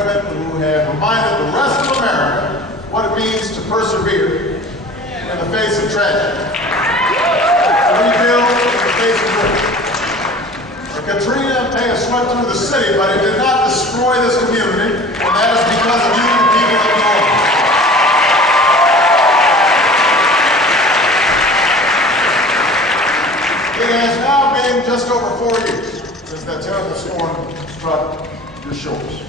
who have reminded the rest of America what it means to persevere in the face of tragedy, to rebuild in the face of war. Katrina may have swept through the city, but it did not destroy this community, and that is because of you, the people of New Orleans. It has now been just over 4 years since that terrible storm struck your shores.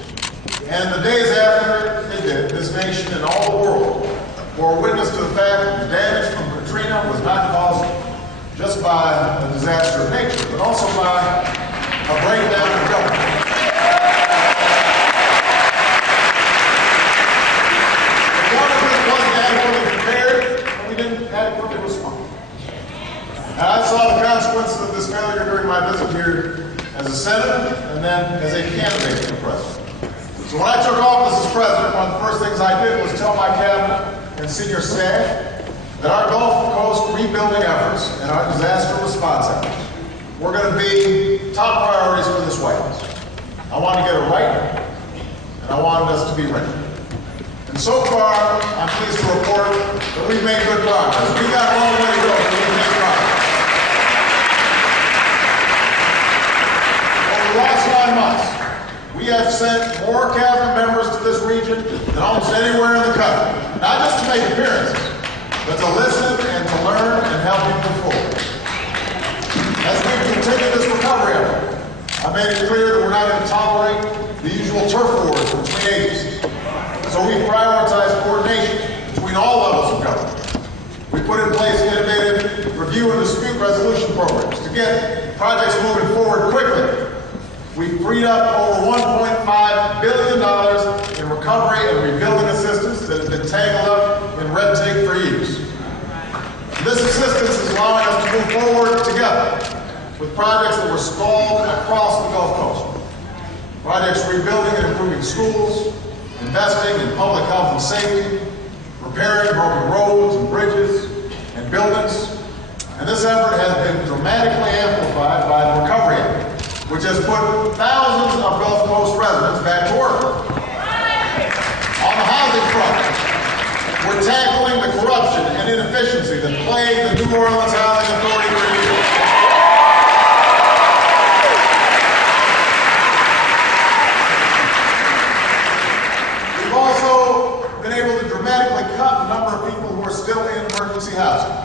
And the days after it did, this nation and all the world bore witness to the fact that the damage from Katrina was not caused just by a disaster of nature, but also by a breakdown in government. The government wasn't adequately prepared, and we didn't adequately respond. And I saw the consequences of this failure during my visit here as a senator and then as a candidate for president. So when I took office as president, one of the first things I did was tell my cabinet and senior staff that our Gulf Coast rebuilding efforts and our disaster response efforts were going to be top priorities for this White House. I wanted to get it right, and I wanted us to be ready. And so far, I'm pleased to report that we've made good progress. We've got a long way to go, but we've made progress. Over the last 9 months, we have sent more cabinet members to this region than almost anywhere in the country, not just to make appearances, but to listen and to learn and help you move forward. As we continue this recovery effort, I made it clear that we're not going to tolerate the usual turf wars between agencies. So we prioritize coordination between all levels of government. We put in place innovative review and dispute resolution programs to get projects moving forward quickly. We freed up over $1.5 billion in recovery and rebuilding assistance that has been tangled up in red tape for years. This assistance is allowing us to move forward together with projects that were stalled across the Gulf Coast. Projects rebuilding and improving schools, investing in public health and safety, repairing broken roads and bridges and buildings. And this effort has been dramatically amplified by the Recovery Act, which has put thousands of Gulf Coast residents back to work. On the housing front, we're tackling the corruption and inefficiency that plague the New Orleans Housing Authority for years. We've also been able to dramatically cut the number of people who are still in emergency housing.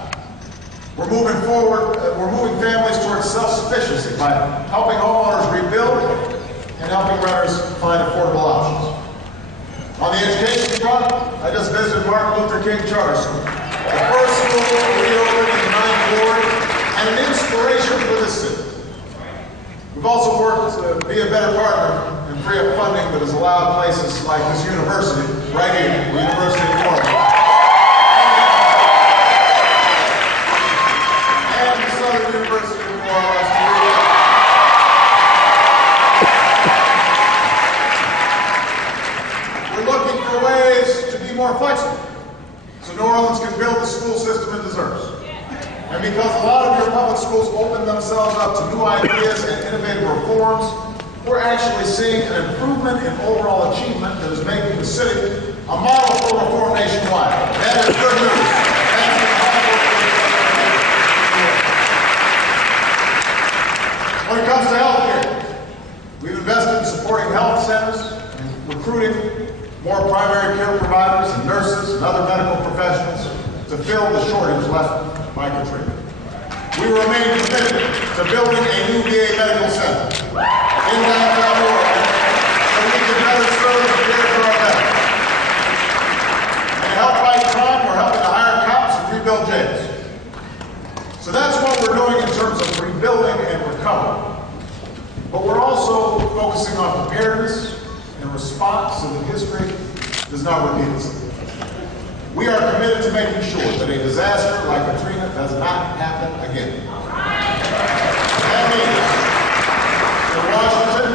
We're moving forward, we're moving families towards self-sufficiency by helping homeowners rebuild and helping renters find affordable options. On the education front, I just visited Martin Luther King Charter School, the first school reopened in the 9th Ward and an inspiration for this city. We've also worked to be a better partner and free up funding that has allowed places like this university, right here, the University of New Orleans, University of New Orleans to We're looking for ways to be more flexible so New Orleans can build the school system it deserves. And because a lot of your public schools open themselves up to new ideas and innovative reforms, we're actually seeing an improvement in overall achievement that is making the city a model for reform nationwide. That is good news. Thank you. When it comes to healthcare, we've invested in supporting health centers and recruiting more primary care providers and nurses and other medical professionals to fill the shortage left by Katrina. We remain committed to building a new VA medical center in downtown New Orleans so we can better serve and care for our veterans. And to help fight crime, we're helping to hire cops and rebuild jails. So that's what we're doing in terms of rebuilding and recovery. But we're also focusing on preparedness and response so that history does not repeat itself. We are committed to making sure that a disaster like Katrina does not happen again. That means, in Washington,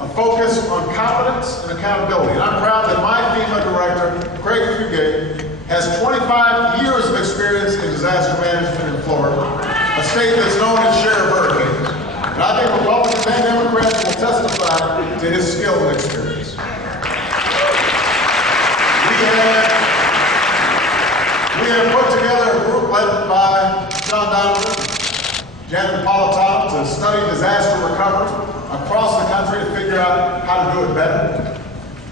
a focus on competence and accountability. And I'm proud that my FEMA director, Craig Fugate, has 25 years of experience in disaster management in Florida, a state that's known its share of hurricanes. And I think Republicans and Democrats will testify to his skill and experience. Janet Napolitano to study disaster recovery across the country to figure out how to do it better.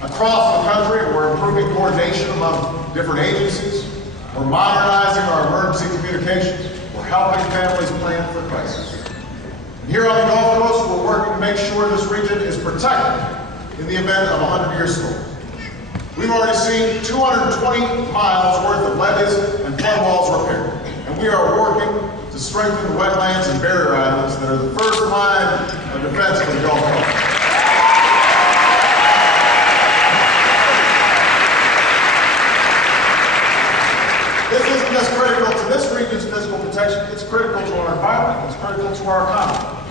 Across the country, we're improving coordination among different agencies. We're modernizing our emergency communications. We're helping families plan for crisis. And here on the Gulf Coast, we're working to make sure this region is protected in the event of a 100-year storm. We've already seen 220 miles worth of levees and flood walls repaired. And we are working to strengthen the wetlands and barrier islands that are the first line of defense for the Gulf Coast. This isn't just critical to this region's physical protection, it's critical to our environment, it's critical to our economy.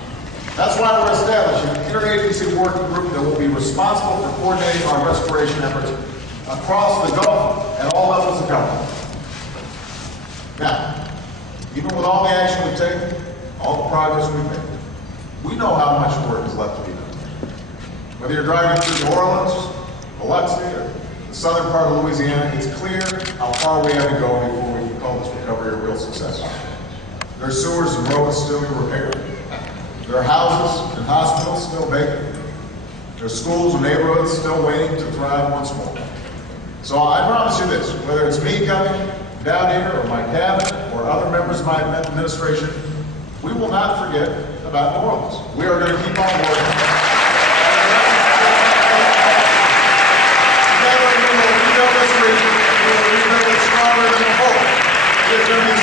That's why we're establishing an interagency working group that will be responsible for coordinating our restoration efforts across the Gulf at all levels of government. Now, even with all the action we've taken, all the progress we've made, we know how much work is left to be done. Whether you're driving through New Orleans, Biloxi, or the southern part of Louisiana, it's clear how far we have to go before we can call this recovery a real success. There are sewers and roads still in repair. There are houses and hospitals still vacant. There are schools and neighborhoods still waiting to thrive once more. So I promise you this, whether it's me coming down here or my cabinet or other members of my administration, we will not forget about New Orleans. We are going to keep on working. Together we will rebuild this region. We will rebuild it stronger than before. It is going to be